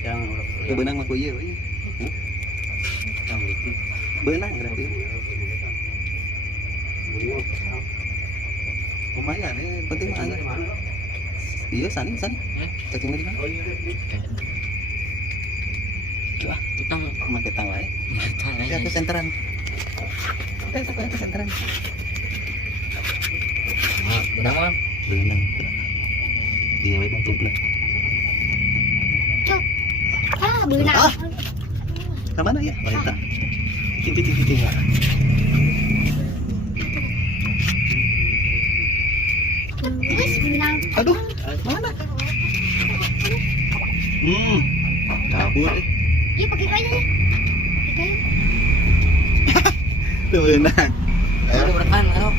Yang benang mah kuy we. Benang berarti. Lumayan penting mah aya. Iya sani. Cacing di mana? Wah, tutang make tang wae. Ya ke senteran. Kita ke senteran. Benang lah. Benang. Iya we bantupna. Cuk. Benang. Ka mana ya? Oh, eta. Titik. Wis benang. Aduh, mana? Kabur. Iya pakai kayu ya. Pakai kayu. Tuh benang. Ayo, berkan, ayo.